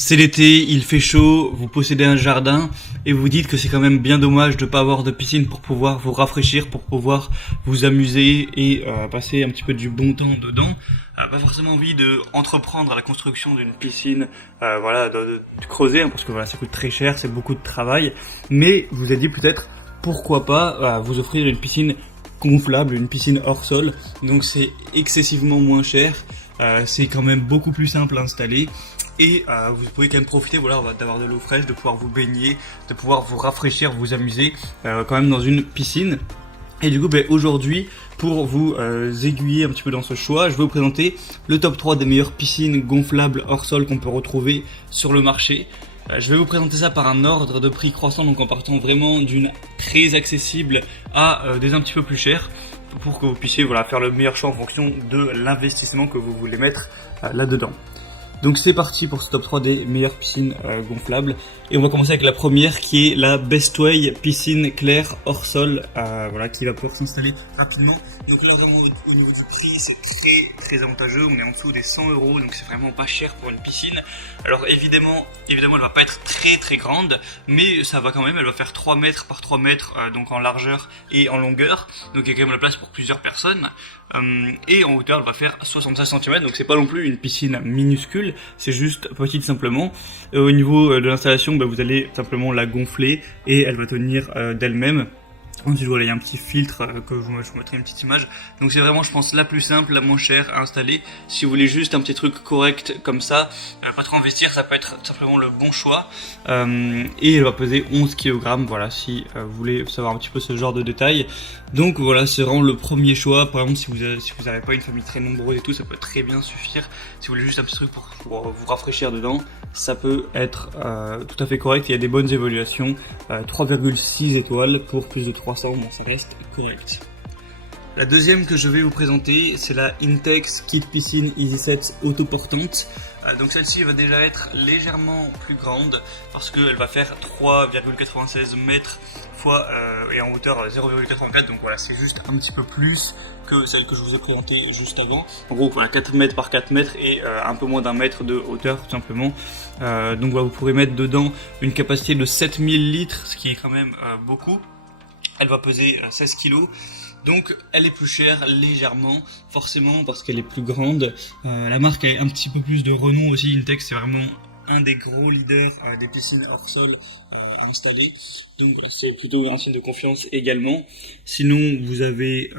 C'est l'été, il fait chaud, vous possédez un jardin et vous vous dites que c'est quand même bien dommage de pas avoir de piscine pour pouvoir vous rafraîchir, pour pouvoir vous amuser et passer un petit peu du bon temps dedans. Pas forcément envie de entreprendre la construction d'une piscine, de creuser, hein, parce que voilà, ça coûte très cher, c'est beaucoup de travail. Mais vous avez dit peut-être pourquoi pas vous offrir une piscine gonflable, une piscine hors sol. Donc c'est excessivement moins cher, c'est quand même beaucoup plus simple à installer. Et vous pouvez quand même profiter d'avoir de l'eau fraîche, de pouvoir vous baigner, de pouvoir vous rafraîchir, vous amuser quand même dans une piscine. Et du coup, aujourd'hui, pour vous aiguiller un petit peu dans ce choix, je vais vous présenter le top 3 des meilleures piscines gonflables hors sol qu'on peut retrouver sur le marché. Je vais vous présenter ça par un ordre de prix croissant, donc en partant vraiment d'une très accessible à des un petit peu plus chères, pour que vous puissiez faire le meilleur choix en fonction de l'investissement que vous voulez mettre là-dedans. Donc c'est parti pour ce top 3 des meilleures piscines gonflables. Et on va commencer avec la première qui est la Bestway piscine claire hors sol, qui va pouvoir s'installer rapidement. Donc là vraiment au niveau du prix c'est très avantageux, on est en dessous des 100 €, donc c'est vraiment pas cher pour une piscine. Alors évidemment elle va pas être très grande, mais ça va quand même, elle va faire 3 mètres par 3 mètres, donc en largeur et en longueur, donc il y a quand même la place pour plusieurs personnes. Et en hauteur elle va faire 76 cm, donc c'est pas non plus une piscine minuscule, c'est juste petite simplement. Au niveau de l'installation, vous allez simplement la gonfler et elle va tenir d'elle-même. Ensuite, il y a un petit filtre que je vous mettrai une petite image. Donc c'est vraiment, je pense, la plus simple, la moins chère à installer. Si vous voulez juste un petit truc correct comme ça, pas trop investir, ça peut être simplement le bon choix. Et elle va peser 11 kg, si vous voulez savoir un petit peu ce genre de détails. Donc voilà, c'est vraiment le premier choix. Par exemple, si vous n'avez pas une famille très nombreuse et tout, ça peut très bien suffire. Si vous voulez juste un petit truc pour vous rafraîchir dedans, ça peut être tout à fait correct. Il y a des bonnes évaluations, 3,6 étoiles pour plus de 300, bon ça reste correct. La deuxième que je vais vous présenter, c'est la Intex Kit Piscine EasySet autoportante. Donc celle-ci va déjà être légèrement plus grande parce qu'elle va faire 3,96 mètres et en hauteur 0,84, donc voilà, c'est juste un petit peu plus que celle que je vous ai présentée juste avant. En gros, 4 mètres par 4 mètres et un peu moins d'un mètre de hauteur tout simplement. Donc voilà, vous pourrez mettre dedans une capacité de 7000 litres, ce qui est quand même beaucoup. Elle va peser 16 kg. Donc elle est plus chère légèrement, forcément parce qu'elle est plus grande. La marque a un petit peu plus de renom aussi. Intex, c'est vraiment un des gros leaders des piscines hors sol à installer. Donc c'est plutôt un signe de confiance également. Sinon vous avez,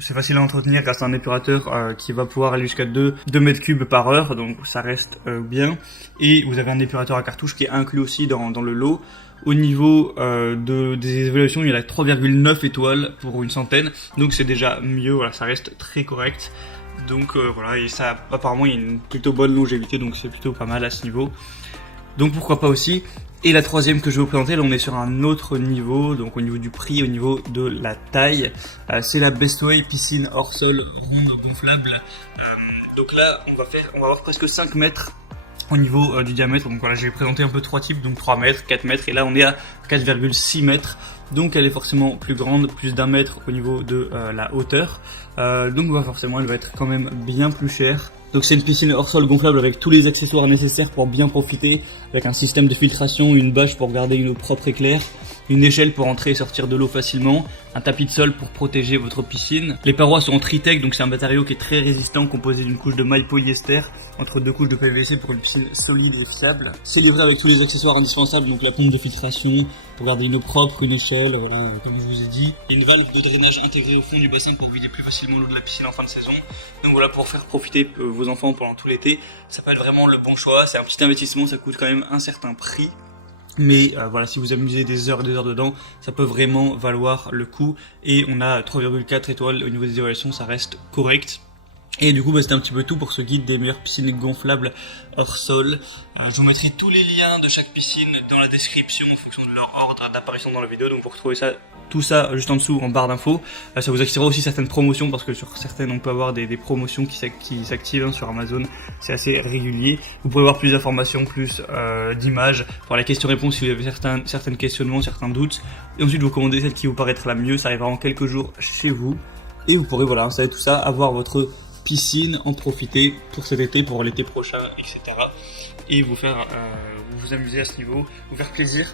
c'est facile à entretenir grâce à un épurateur qui va pouvoir aller jusqu'à 2 mètres cubes par heure, donc ça reste bien. Et vous avez un épurateur à cartouche qui est inclus aussi dans le lot. Au niveau des évaluations, il y a 3,9 étoiles pour une centaine, donc c'est déjà mieux, ça reste très correct. Donc et ça apparemment il y a une plutôt bonne longévité, donc c'est plutôt pas mal à ce niveau. Donc pourquoi pas aussi. Et la troisième que je vais vous présenter, là on est sur un autre niveau, donc au niveau du prix, au niveau de la taille, c'est la Bestway piscine hors sol ronde gonflable. Donc là on va avoir presque 5 mètres au niveau du diamètre. Donc voilà, j'ai présenté un peu 3 types, donc 3 mètres, 4 mètres, et là on est à 4,6 mètres. Donc elle est forcément plus grande, plus d'1 mètre au niveau de la hauteur. Donc forcément elle va être quand même bien plus chère. Donc c'est une piscine hors sol gonflable avec tous les accessoires nécessaires pour bien profiter, avec un système de filtration, une bâche pour garder une eau propre et claire, une échelle pour entrer et sortir de l'eau facilement, un tapis de sol pour protéger votre piscine. Les parois sont en Tritec, donc c'est un matériau qui est très résistant, composé d'une couche de maille polyester entre 2 couches de PVC pour une piscine solide et fiable. C'est livré avec tous les accessoires indispensables, donc la pompe de filtration pour garder une eau propre, une échelle, comme je vous ai dit. Il y a une valve de drainage intégrée au fond du bassin pour vider plus facilement l'eau de la piscine en fin de saison. Donc voilà, pour faire profiter vos enfants pendant tout l'été, ça peut être vraiment le bon choix. C'est un petit investissement, ça coûte quand même un certain prix. Mais si vous amusez des heures et des heures dedans, ça peut vraiment valoir le coup. Et on a 3,4 étoiles au niveau des évaluations, ça reste correct. Et du coup, c'était un petit peu tout pour ce guide des meilleures piscines gonflables hors sol. Je vous mettrai tous les liens de chaque piscine dans la description en fonction de leur ordre d'apparition dans la vidéo. Donc vous retrouvez tout ça juste en dessous en barre d'infos. Ça vous activera aussi certaines promotions parce que sur certaines on peut avoir des promotions qui s'activent sur Amazon. C'est assez régulier. Vous pouvez avoir plus d'informations, plus d'images, voir la question-réponse si vous avez certains questionnements, certains doutes. Et ensuite vous commandez celle qui vous paraîtra la mieux. Ça arrivera en quelques jours chez vous. Et vous pourrez installer tout ça, avoir votre piscine, en profiter pour cet été, pour l'été prochain, etc. et vous amuser à ce niveau, vous faire plaisir.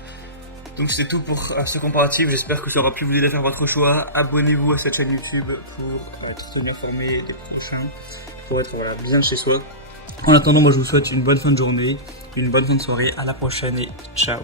Donc c'est tout pour ce comparatif, j'espère que ça aura pu vous aider à faire votre choix. Abonnez-vous à cette chaîne YouTube pour être tenu informé des prochains, pour être bien chez soi. En attendant, moi je vous souhaite une bonne fin de journée, une bonne fin de soirée, à la prochaine et ciao.